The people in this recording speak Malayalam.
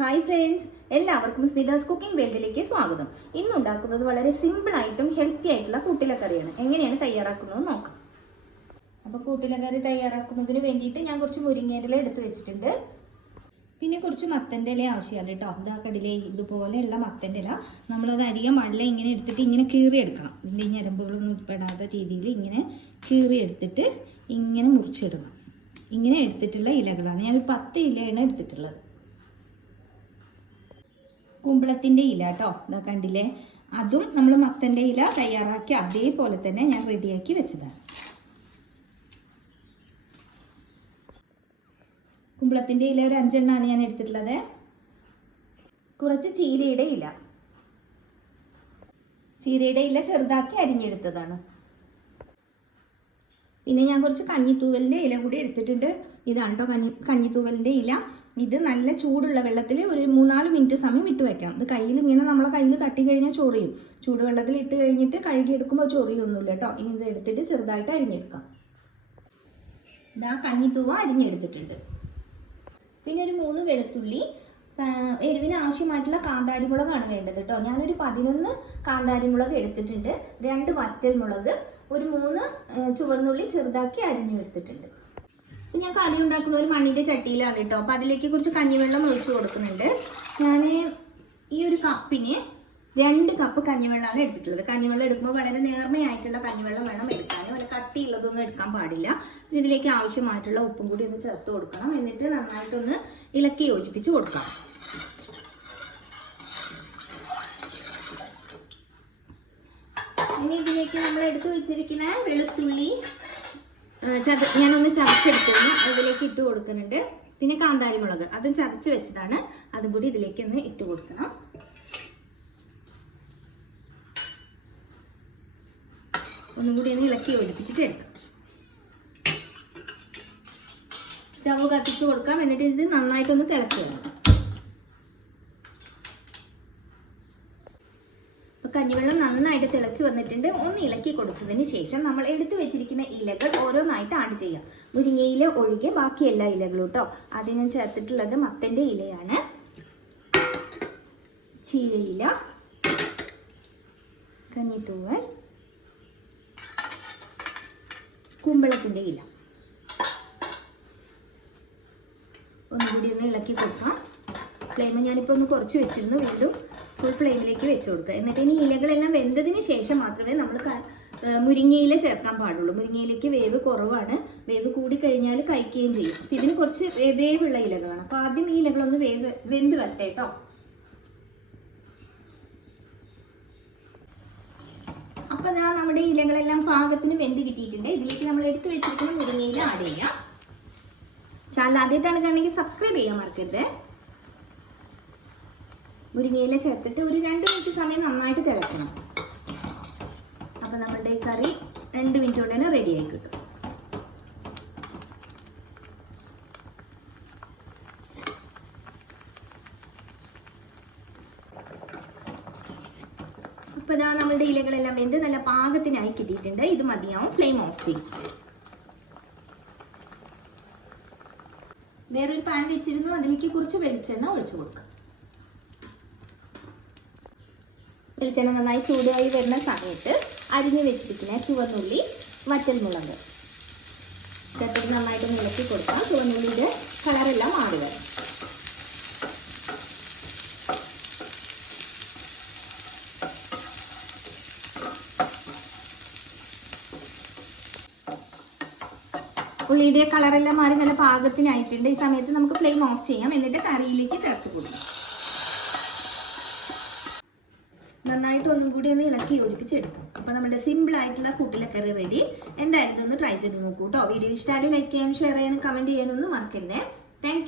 ഹായ് ഫ്രണ്ട്സ് എല്ലാവർക്കും സ്മിതാസ് കുക്കിംഗ് വേൾഡിലേക്ക് സ്വാഗതം. ഇന്ന് ഉണ്ടാക്കുന്നത് വളരെ സിമ്പിൾ ആയിട്ടും ഹെൽത്തി ആയിട്ടുള്ള കൂട്ടിലക്കറിയാണ്. എങ്ങനെയാണ് തയ്യാറാക്കുന്നത് നോക്കാം. അപ്പോൾ കൂട്ടിലക്കറി തയ്യാറാക്കുന്നതിന് വേണ്ടിയിട്ട് ഞാൻ കുറച്ച് മുരിങ്ങയില എടുത്ത് വെച്ചിട്ടുണ്ട്. പിന്നെ കുറച്ച് മത്തന്റെ ഇല ആവശ്യമാണ് കേട്ടോ. ഇതാ കടിലേ ഇതുപോലെയുള്ള മത്തന്റെ ഇല. നമ്മളത് അരിയാൻ പാടില്ല ഇങ്ങനെ എടുത്തിട്ട് ഇങ്ങനെ കീറി എടുക്കണം ഇതിന്റെ ഞരമ്പുകളൊന്നും ഉൾപ്പെടാത്ത രീതിയിൽ ഇങ്ങനെ കീറി എടുത്തിട്ട് ഇങ്ങനെ മുറിച്ചിടണം. ഇങ്ങനെ എടുത്തിട്ടുള്ള ഇലകളാണ് ഞാനൊരു പത്ത് ഇലയാണ് എടുത്തിട്ടുള്ളത്. കുമ്പളത്തിന്റെ ഇല കേട്ടോ ഇതാ കണ്ടില്ലേ? അതും നമ്മൾ മത്തന്റെ ഇല തയ്യാറാക്കി അതേപോലെ തന്നെ ഞാൻ റെഡിയാക്കി വെച്ചതാണ്. കുമ്പളത്തിന്റെ ഇല ഒരു അഞ്ചെണ്ണമാണ് ഞാൻ എടുത്തിട്ടുള്ളത്. കുറച്ച് ചീരയുടെ ഇല. ചീരയുടെ ഇല ചെറുതാക്കി അരിഞ്ഞെടുത്തതാണ്. പിന്നെ ഞാൻ കുറച്ച് കഞ്ഞിത്തൂവലിന്റെ ഇല കൂടി എടുത്തിട്ടുണ്ട്. ഇതാണ് കേട്ടോ കഞ്ഞി കഞ്ഞിത്തൂവലിന്റെ ഇല. ഇത് നല്ല ചൂടുള്ള വെള്ളത്തിൽ ഒരു മൂന്നാൽ മിനിറ്റ് സമയം ഇട്ട് വെക്കാം ഇത് കയ്യിൽ ഇങ്ങനെ നമ്മളെ കയ്യിൽ തട്ടി കഴിഞ്ഞാൽ ചൊറിയും. ചൂടുവെള്ളത്തിൽ ഇട്ട് കഴിഞ്ഞിട്ട് കഴുകി എടുക്കുമ്പോൾ ചൊറിയൊന്നുമില്ല കേട്ടോ ഇനി ഇത് എടുത്തിട്ട് ചെറുതായിട്ട് അരിഞ്ഞെടുക്കാം. ഇതാ കഞ്ഞിത്തൂവ അരിഞ്ഞെടുത്തിട്ടുണ്ട്. പിന്നെ ഒരു മൂന്ന് വെളുത്തുള്ളി എരിവിന് ആവശ്യമായിട്ടുള്ള കാന്താരിമുളകാണ് വേണ്ടത് കേട്ടോ ഞാനൊരു പതിനൊന്ന് കാന്താരിമുളക് എടുത്തിട്ടുണ്ട്. രണ്ട് വറ്റൽ മുളക് ഒരു മൂന്ന് ചുവന്നുള്ളി ചെറുതാക്കി അരിഞ്ഞു എടുത്തിട്ടുണ്ട് ഞാൻ കറി ഉണ്ടാക്കുന്ന ഒരു മണ്ണിന്റെ ചട്ടിയിലാണ് കേട്ടോ. അപ്പോൾ അതിലേക്ക് കുറച്ച് കഞ്ഞിവെള്ളം ഒഴിച്ചു കൊടുക്കുന്നുണ്ട്. ഞാൻ ഈ ഒരു കപ്പിന് രണ്ട് കപ്പ് കഞ്ഞിവെള്ളമാണ് എടുത്തിട്ടുള്ളത്. കഞ്ഞിവെള്ളം എടുക്കുമ്പോൾ വളരെ നേർമയായിട്ടുള്ള കഞ്ഞിവെള്ളം വേണം എടുക്കാൻ. വളരെ കട്ടിയുള്ളതൊന്നും എടുക്കാൻ പാടില്ല. പിന്നെ ഇതിലേക്ക് ആവശ്യമായിട്ടുള്ള ഉപ്പും കൂടി ഒന്ന് ചേർത്ത് കൊടുക്കണം. എന്നിട്ട് നന്നായിട്ടൊന്ന് ഇളക്കി യോജിപ്പിച്ച് കൊടുക്കാം. ഇനി ഇതിലേക്ക് നമ്മൾ എടുത്തു വെച്ചിരിക്കുന്ന വെളുത്തുള്ളി ചത ഞാനൊന്ന് ചതച്ചെടുത്തിരുന്നു. അതിലേക്ക് ഇട്ട് കൊടുക്കുന്നുണ്ട്. പിന്നെ കാന്താരി മുളക് അതും ചതച്ച് വെച്ചതാണ്. അതും കൂടി ഇതിലേക്ക് ഒന്ന് ഇട്ട് കൊടുക്കണം. ഒന്നും കൂടി ഒന്ന് ഇളക്കി ഒഴിപ്പിച്ചിട്ട് എടുക്കാം. സ്റ്റവ് കത്തിച്ച് കൊടുക്കാം. എന്നിട്ട് ഇത് നന്നായിട്ടൊന്ന് തിളച്ച് വേണം അപ്പോൾ കഞ്ഞിവെള്ളം നന്നായിട്ട് തിളച്ച് വന്നിട്ടുണ്ട്. ഒന്ന് ഇളക്കി കൊടുത്തതിന് ശേഷം നമ്മൾ എടുത്തു വെച്ചിരിക്കുന്ന ഇലകൾ ഓരോന്നായിട്ട് ആഡ് ചെയ്യാം. മുരിങ്ങയില ഒഴികെ ബാക്കി എല്ലാ ഇലകളും കേട്ടോ ആദ്യം ഞാൻ ചേർത്തിട്ടുള്ളത് മത്തന്റെ ഇലയാണ്. ചീരയില കഞ്ഞിത്തൂവൽ കുമ്പളത്തിന്റെ ഇല. ഒന്നുകൂടി ഒന്ന് ഇളക്കി കൊടുക്കാം. ഫ്ലെയിം ഞാനിപ്പോൾ ഒന്ന് കുറച്ച് വെച്ചിരുന്നു. വീണ്ടും ഫുൾ ഫ്ലെയിമിലേക്ക് വെച്ച് കൊടുക്കുക. എന്നിട്ട് ഇനി ഇലകളെല്ലാം വെന്തതിന് ശേഷം മാത്രമേ നമ്മൾ മുരിങ്ങയില ചേർക്കാൻ പാടുള്ളൂ. മുരിങ്ങയിലേക്ക് വേവ് കുറവാണ്. വേവ് കൂടി കഴിഞ്ഞാൽ കഴിക്കുകയും ചെയ്യും. അപ്പം ഇതിന് കുറച്ച് വേവുള്ള ഇലകളാണ്. അപ്പോൾ ആദ്യം ഈ ഇലകളൊന്ന് വേവ് വെന്ത് വരട്ടെ കേട്ടോ അപ്പോൾ ഞാൻ നമ്മുടെ ഇലകളെല്ലാം പാകത്തിന് വെന്ത് കിട്ടിയിട്ടുണ്ട്. ഇതിലേക്ക് നമ്മൾ എടുത്തു വെച്ചിരിക്കുന്ന മുരിങ്ങയില ആഡ് ചെയ്യാം. ചാനൽ ആദ്യമായിട്ടാണ് കാണണമെങ്കിൽ സബ്സ്ക്രൈബ് ചെയ്യാൻ മറക്കരുത്. മുരിങ്ങയില ചേർത്തിട്ട് ഒരു രണ്ട് മിനിറ്റ് സമയം നന്നായിട്ട് തിളക്കണം അപ്പം നമ്മളുടെ ഈ കറി രണ്ട് മിനിറ്റ് കൊണ്ട് തന്നെ റെഡി ആയി കിട്ടും. അപ്പോൾ ഇതാ നമ്മളുടെ ഇലകളെല്ലാം വെന്ത് നല്ല പാകത്തിനായി കിട്ടിയിട്ടുണ്ട്. ഇത് മതിയാവും ഫ്ലെയിം ഓഫ് ചെയ്യും. വേറൊരു പാൻ വെച്ചിരുന്നു. അതിലേക്ക് കുറച്ച് വെളിച്ചെണ്ണ ഒഴിച്ചു കൊടുക്കാം. വെളിച്ചെണ്ണ നന്നായി ചൂടായി വരുന്ന സമയത്ത് അരിഞ്ഞു വെച്ചിരിക്കുന്ന ചുവന്നുള്ളി വറ്റൽമുളക്. ചേർത്തിട്ട് നന്നായിട്ട് ഇളക്കി കൊടുക്കാം. ചുവന്നുള്ളിയുടെ കളറെല്ലാം മാറുക. ഉള്ളിയുടെ കളറെല്ലാം മാറി നല്ല പാകത്തിനായിട്ടുണ്ട്. ഈ സമയത്ത് നമുക്ക് ഫ്ലെയിം ഓഫ് ചെയ്യാം. എന്നിട്ട് കറിയിലേക്ക് ചേർത്ത് കൊടുക്കാം. നന്നായിട്ട് ഒന്നും കൂടി ഒന്ന് ഇളക്കി യോജിപ്പിച്ചെടുക്കാം. അപ്പോൾ നമ്മുടെ സിമ്പിൾ ആയിട്ടുള്ള കൂട്ടിലക്കറി റെഡി എന്തായാലും ഇതൊന്ന് ട്രൈ ചെയ്ത് നോക്കൂ കേട്ടോ വീഡിയോ ഇഷ്ടമായാലും ലൈക്ക് ചെയ്യാനും ഷെയർ ചെയ്യാനും കമന്റ് ചെയ്യാനും ഒന്നും മറക്കരുതേ. താങ്ക്